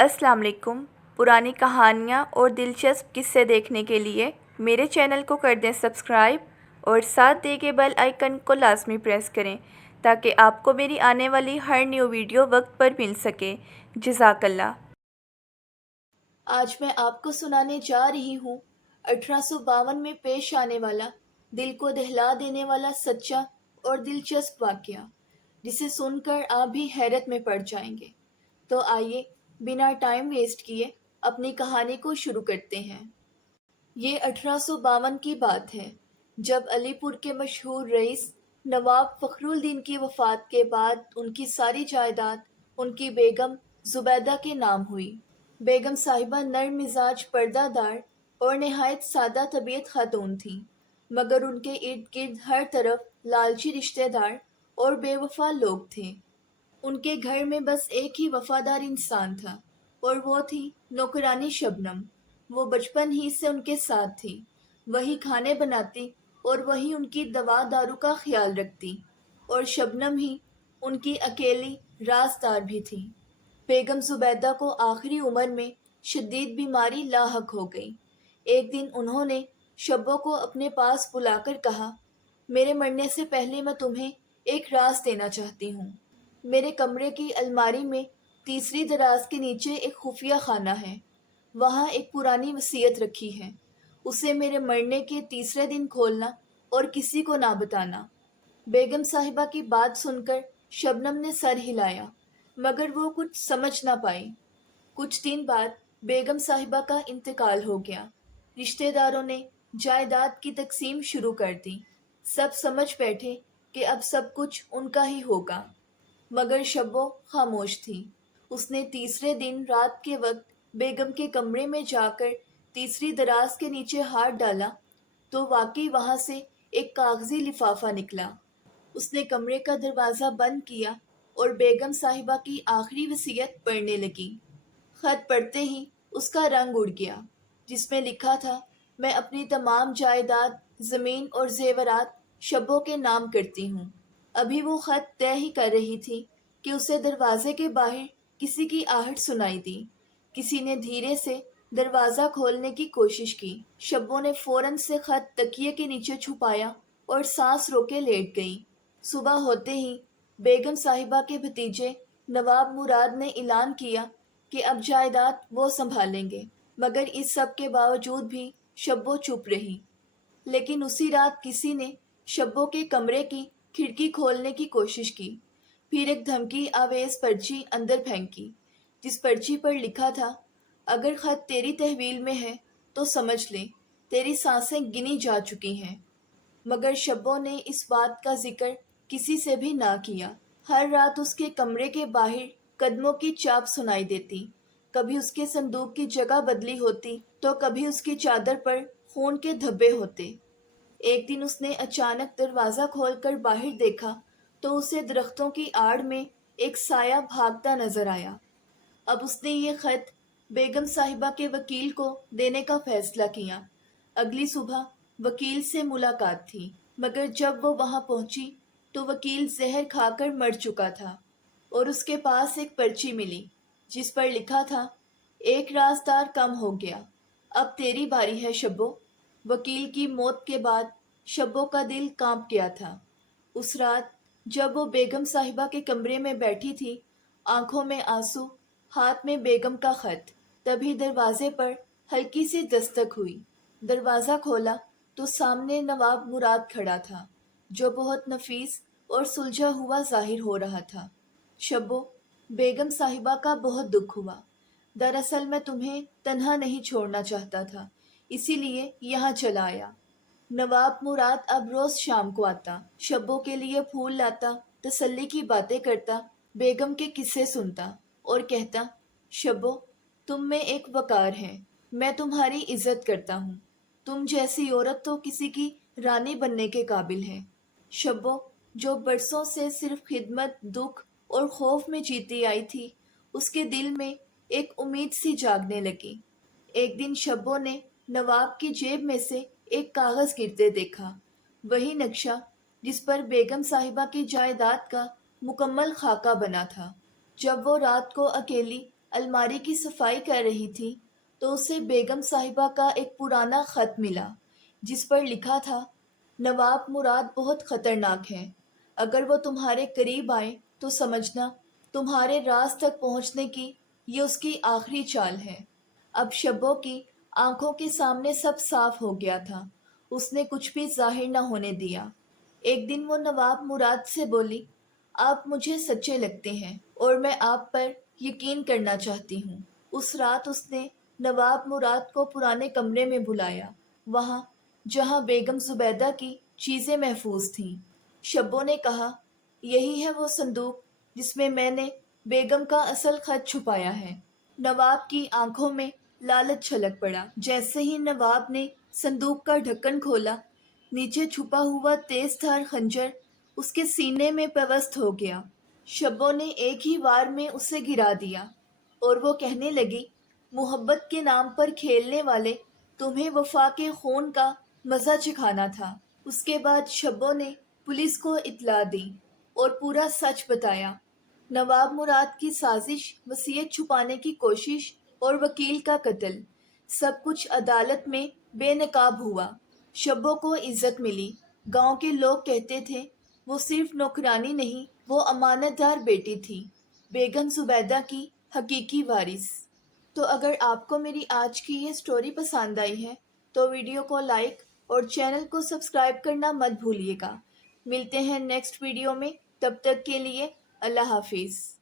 अस्सलाम वालेकुम। पुरानी कहानियाँ और दिलचस्प किस्से देखने के लिए मेरे चैनल को कर दें सब्सक्राइब और साथ दिए गए बेल आइकन को लाजमी प्रेस करें ताकि आपको मेरी आने वाली हर न्यू वीडियो वक्त पर मिल सके। जज़ाकल्लाह। आज मैं आपको सुनाने जा रही हूँ 1852 में पेश आने वाला, दिल को दहला देने वाला सच्चा और दिलचस्प वाकया, जिसे सुनकर आप भी हैरत में पड़ जाएंगे। तो आइए बिना टाइम वेस्ट किए अपनी कहानी को शुरू करते हैं। ये 1852 की बात है, जब अलीपुर के मशहूर रईस नवाब फखरुद्दीन की वफ़ात के बाद उनकी सारी जायदाद उनकी बेगम जुबैदा के नाम हुई। बेगम साहिबा नर्म मिजाज, पर्दादार और नहायत सादा तबीयत खातून थीं, मगर उनके इर्द गिर्द हर तरफ लालची रिश्तेदार और बेवफा लोग थे। उनके घर में बस एक ही वफादार इंसान था, और वो थी नौकरानी शबनम। वो बचपन ही से उनके साथ थी, वही खाने बनाती और वही उनकी दवा दारू का ख्याल रखती, और शबनम ही उनकी अकेली राजदार भी थी। बेगम जुबैदा को आखिरी उम्र में शदीद बीमारी लाहक हो गई। एक दिन उन्होंने शब्बो को अपने पास बुलाकर कहा, मेरे मरने से पहले मैं तुम्हें एक राज देना चाहती हूँ। मेरे कमरे की अलमारी में तीसरी दराज के नीचे एक खुफिया खाना है। वहाँ एक पुरानी वसीयत रखी है। उसे मेरे मरने के तीसरे दिन खोलना और किसी को ना बताना। बेगम साहिबा की बात सुनकर शबनम ने सर हिलाया, मगर वो कुछ समझ ना पाई। कुछ दिन बाद बेगम साहिबा का इंतकाल हो गया। रिश्तेदारों ने जायदाद की तकसीम शुरू कर दी। सब समझ बैठे कि अब सब कुछ उनका ही होगा, मगर शब्बो खामोश थी। उसने तीसरे दिन रात के वक्त बेगम के कमरे में जाकर तीसरी दराज के नीचे हाथ डाला तो वाकई वहां से एक कागजी लिफाफा निकला। उसने कमरे का दरवाज़ा बंद किया और बेगम साहिबा की आखिरी वसीयत पढ़ने लगी। खत पढ़ते ही उसका रंग उड़ गया, जिसमें लिखा था, मैं अपनी तमाम जायदाद, ज़मीन और जेवरात शब्बो के नाम करती हूँ। अभी वो खत तय ही कर रही थी कि उसे दरवाजे के बाहर किसी की आहट सुनाई दी। किसी ने धीरे से दरवाज़ा खोलने की कोशिश की। शब्बो ने फौरन से खत तकिए के नीचे छुपाया और सांस रोके लेट गई। सुबह होते ही बेगम साहिबा के भतीजे नवाब मुराद ने ऐलान किया कि अब जायदाद वो संभालेंगे, मगर इस सब के बावजूद भी शब्बो चुप रही। लेकिन उसी रात किसी ने शब्बो के कमरे की खिड़की खोलने की कोशिश की। फिर एक धमकी आवेज पर्ची अंदर फेंकी, जिस पर्ची पर लिखा था, अगर खत तेरी तहवील में है तो समझ ले, तेरी सांसें गिनी जा चुकी हैं। मगर शब्बो ने इस बात का जिक्र किसी से भी ना किया। हर रात उसके कमरे के बाहर कदमों की चाप सुनाई देती। कभी उसके संदूक की जगह बदली होती तो कभी उसकी चादर पर खून के धब्बे होते। एक दिन उसने अचानक दरवाज़ा खोलकर बाहर देखा तो उसे दरख्तों की आड़ में एक साया भागता नजर आया। अब उसने ये खत बेगम साहिबा के वकील को देने का फैसला किया। अगली सुबह वकील से मुलाकात थी, मगर जब वो वहां पहुंची तो वकील जहर खाकर मर चुका था और उसके पास एक पर्ची मिली, जिस पर लिखा था, एक राजदार कम हो गया, अब तेरी बारी है शब्बो। वकील की मौत के बाद शब्बो का दिल कांप गया था। उस रात जब वो बेगम साहिबा के कमरे में बैठी थी, आंखों में आंसू, हाथ में बेगम का खत, तभी दरवाजे पर हल्की सी दस्तक हुई। दरवाज़ा खोला तो सामने नवाब मुराद खड़ा था, जो बहुत नफीस और सुलझा हुआ जाहिर हो रहा था। शब्बो, बेगम साहिबा का बहुत दुख हुआ। दरअसल मैं तुम्हें तन्हा नहीं छोड़ना चाहता था, इसीलिए यहाँ चला आया। नवाब मुराद अब रोज शाम को आता, शब्बों के लिए फूल लाता, तसल्ली की बातें करता, बेगम के किस्से सुनता और कहता, शब्बो, तुम में एक वकार है, मैं तुम्हारी इज्जत करता हूँ। तुम जैसी औरत तो किसी की रानी बनने के काबिल है। शब्बो, जो बरसों से सिर्फ खिदमत, दुख और खौफ में जीती आई थी, उसके दिल में एक उम्मीद सी जागने लगी। एक दिन शब्बो ने नवाब की जेब में से एक कागज गिरते देखा, वही नक्शा जिस पर बेगम साहिबा की जायदाद का मुकम्मल खाका बना था। जब वो रात को अकेली الماری کی صفائی کر رہی تھی تو اسے بیگم صاحبہ کا ایک پرانا خط ملا جس پر لکھا تھا، نواب مراد بہت خطرناک ہے، اگر وہ تمہارے قریب آئے تو سمجھنا تمہارے راز تک پہنچنے کی یہ اس کی آخری چال ہے۔ اب شبو کی آنکھوں کے سامنے سب صاف ہو گیا تھا، اس نے کچھ بھی ظاہر نہ ہونے دیا۔ ایک دن وہ نواب مراد سے بولی، آپ مجھے سچے لگتے ہیں اور میں آپ پر یقین کرنا چاہتی ہوں۔ اس رات اس نے نواب مراد کو پرانے کمرے میں بلایا، وہاں جہاں بیگم زبیدہ کی چیزیں محفوظ تھیں۔ شبو نے کہا، یہی ہے وہ صندوق جس میں نے بیگم کا اصل خط چھپایا ہے۔ نواب کی آنکھوں میں لالچ چھلک پڑا۔ جیسے ہی نواب نے صندوق کا ڈھکن کھولا، نیچے چھپا ہوا تیز دھار خنجر اس کے سینے میں پیوست ہو گیا۔ شبو نے ایک ہی وار میں اسے گرا دیا اور وہ کہنے لگی، محبت کے نام پر کھیلنے والے، تمہیں وفا کے خون کا مزہ چکھانا تھا۔ اس کے بعد شبو نے پولیس کو اطلاع دی اور پورا سچ بتایا۔ نواب مراد کی سازش، وصیت چھپانے کی کوشش اور وکیل کا قتل، سب کچھ عدالت میں بے نقاب ہوا۔ شبو کو عزت ملی، گاؤں کے لوگ کہتے تھے وہ صرف نوکرانی نہیں، وہ امانت دار بیٹی تھی، بیگم زبیدہ کی حقیقی وارث۔ تو اگر آپ کو میری آج کی یہ سٹوری پسند آئی ہے تو ویڈیو کو لائک اور چینل کو سبسکرائب کرنا مت بھولیے گا۔ ملتے ہیں نیکسٹ ویڈیو میں، تب تک کے لیے اللہ حافظ۔